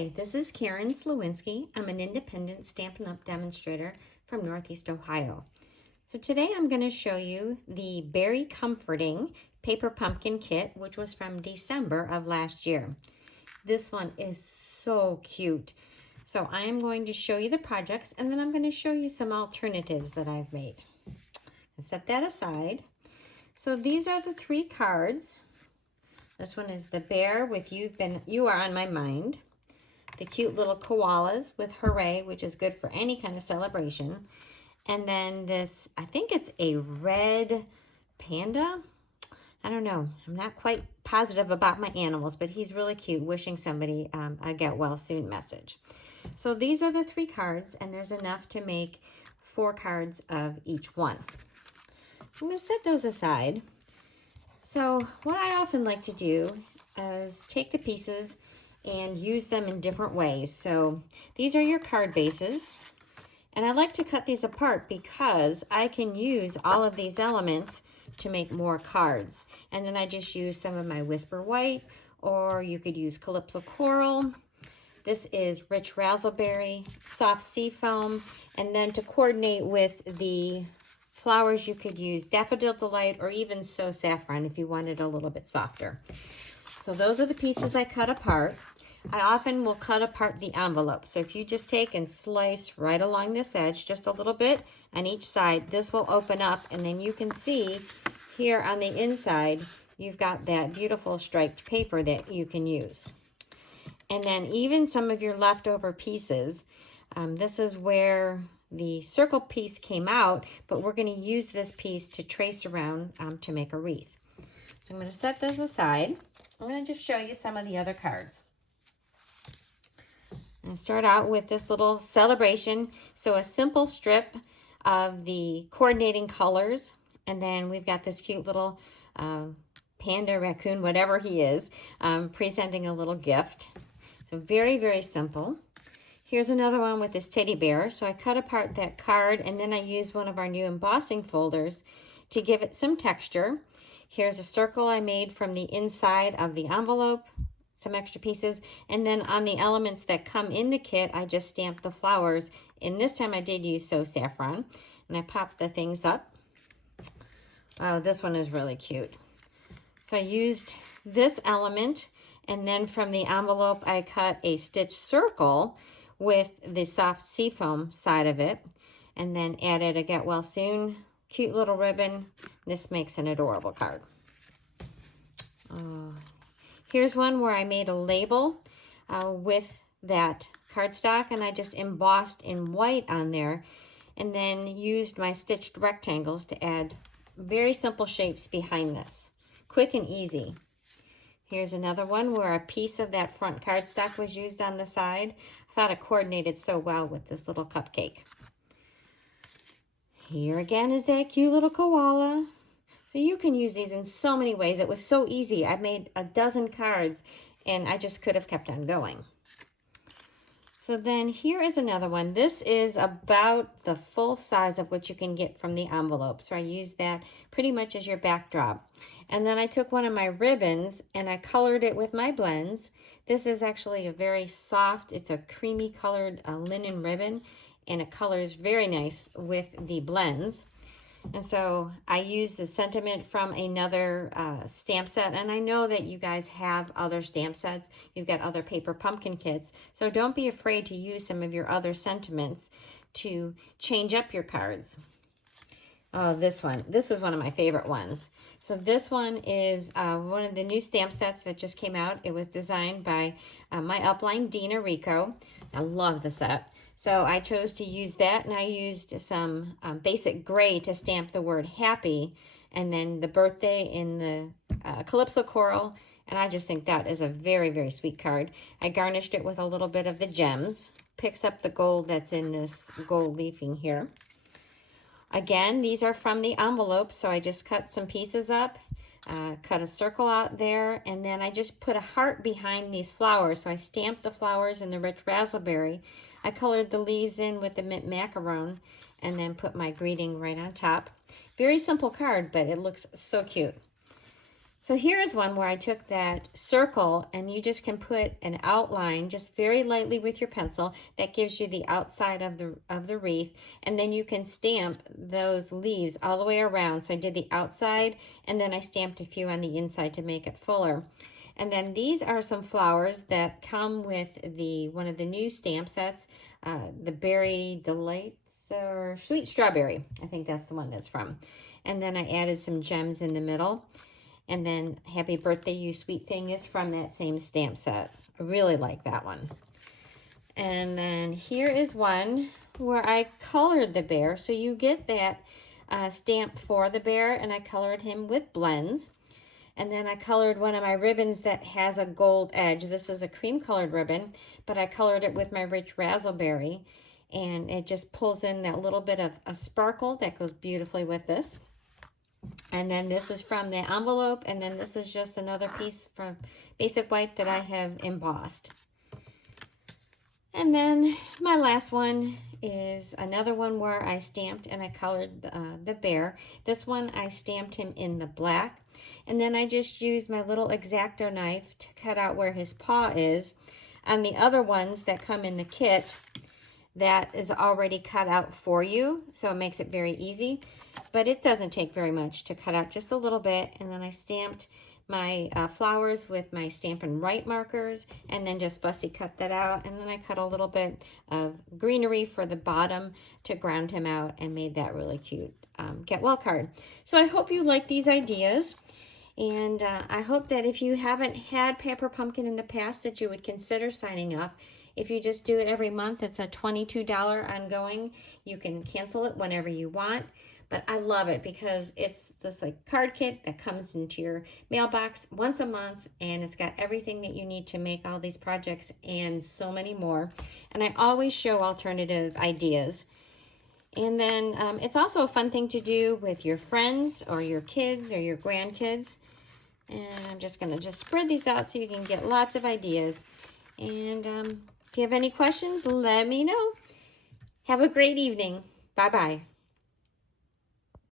Hi, this is Karen Slewinski. I'm an independent Stampin' Up! Demonstrator from Northeast Ohio. So today I'm going to show you the Berry Comforting Paper Pumpkin Kit, which was from December of last year. This one is so cute. So I am going to show you the projects, and then I'm going to show you some alternatives that I've made. I'll set that aside. So these are the 3 cards. This one is the bear with You Are on My Mind. The cute little koalas with Hooray, which is good for any kind of celebration. And then this, I think it's a red panda. I don't know. I'm not quite positive about my animals, but he's really cute, wishing somebody a get well soon message. So these are the 3 cards, and there's enough to make 4 cards of each one. I'm going to set those aside. So what I often like to do is take the pieces and use them in different ways. So these are your card bases, and I like to cut these apart because I can use all of these elements to make more cards. And then I just use some of my Whisper White, or you could use Calypso Coral. This is Rich Razzleberry, Soft Seafoam, and then to coordinate with the flowers you could use Daffodil Delight or even So Saffron if you wanted a little bit softer. So those are the pieces I cut apart. I often will cut apart the envelope. So if you just take and slice right along this edge, just a little bit on each side, this will open up, and then you can see here on the inside, you've got that beautiful striped paper that you can use. And then even some of your leftover pieces, this is where the circle piece came out, but we're going to use this piece to trace around to make a wreath. So I'm going to set those aside. I'm going to just show you some of the other cards. And start out with this little celebration. So a simple strip of the coordinating colors, and then we've got this cute little panda, raccoon, whatever he is, presenting a little gift. So very, very simple. Here's another one with this teddy bear. So I cut apart that card, and then I used one of our new embossing folders to give it some texture. Here's a circle I made from the inside of the envelope, some extra pieces, and then on the elements that come in the kit, I just stamped the flowers, and this time I did use So Saffron, and I popped the things up. Oh, this one is really cute. So I used this element, and then from the envelope, I cut a stitch circle with the soft seafoam side of it, and then added a Get Well Soon cute little ribbon. This makes an adorable card. Here's one where I made a label with that cardstock, and I just embossed in white on there, and then used my stitched rectangles to add very simple shapes behind this. Quick and easy. Here's another one where a piece of that front cardstock was used on the side. I thought it coordinated so well with this little cupcake. Here again is that cute little koala. So you can use these in so many ways. It was so easy. I made a dozen cards, and I just could have kept on going. So then here is another one. This is about the full size of what you can get from the envelope. So I used that pretty much as your backdrop. And then I took one of my ribbons and I colored it with my blends. This is actually a very soft, it's a creamy colored linen ribbon, and it colors very nice with the blends. And so I used the sentiment from another stamp set, and I know that you guys have other stamp sets. You've got other paper pumpkin kits, so don't be afraid to use some of your other sentiments to change up your cards. Oh, this one. This was one of my favorite ones. So this one is one of the new stamp sets that just came out. It was designed by my upline, Dina Rico. I love the set. So I chose to use that, and I used some basic gray to stamp the word happy, and then the birthday in the Calypso Coral, and I just think that is a very, very sweet card. I garnished it with a little bit of the gems. Picks up the gold that's in this gold leafing here. Again, these are from the envelope, so I just cut some pieces up, cut a circle out there, and then I just put a heart behind these flowers. So I stamped the flowers in the Rich Razzleberry. I colored the leaves in with the mint macaron, and then put my greeting right on top. Very simple card, but it looks so cute. So here's one where I took that circle and you just can put an outline just very lightly with your pencil. That gives you the outside of the wreath, and then you can stamp those leaves all the way around. So I did the outside and then I stamped a few on the inside to make it fuller. And then these are some flowers that come with one of the new stamp sets, the Berry Delights or Sweet Strawberry. I think that's the one that's from. And then I added some gems in the middle. And then Happy Birthday You Sweet Thing is from that same stamp set. I really like that one. And then here is one where I colored the bear. So you get that stamp for the bear, and I colored him with blends. And then I colored one of my ribbons that has a gold edge. This is a cream colored ribbon, but I colored it with my Rich Razzleberry. And it just pulls in that little bit of a sparkle that goes beautifully with this. And then this is from the envelope, and then this is just another piece from Basic White that I have embossed. And then my last one is another one where I stamped and I colored the bear. This one I stamped him in the black, and then I just used my little X-Acto knife to cut out where his paw is. On the other ones that come in the kit, that is already cut out for you, so it makes it very easy. But it doesn't take very much to cut out, just a little bit. And then I stamped my flowers with my Stampin' Right markers, and then just fussy cut that out. And then I cut a little bit of greenery for the bottom to ground him out, and made that really cute Get Well card. So I hope you like these ideas. And I hope that if you haven't had Paper Pumpkin in the past, that you would consider signing up. If you just do it every month, it's a $22 ongoing. You can cancel it whenever you want. But I love it because it's this like card kit that comes into your mailbox once a month, and it's got everything that you need to make all these projects and so many more. And I always show alternative ideas. And then it's also a fun thing to do with your friends or your kids or your grandkids. And I'm just going to spread these out so you can get lots of ideas. And if you have any questions, let me know. Have a great evening. Bye-bye.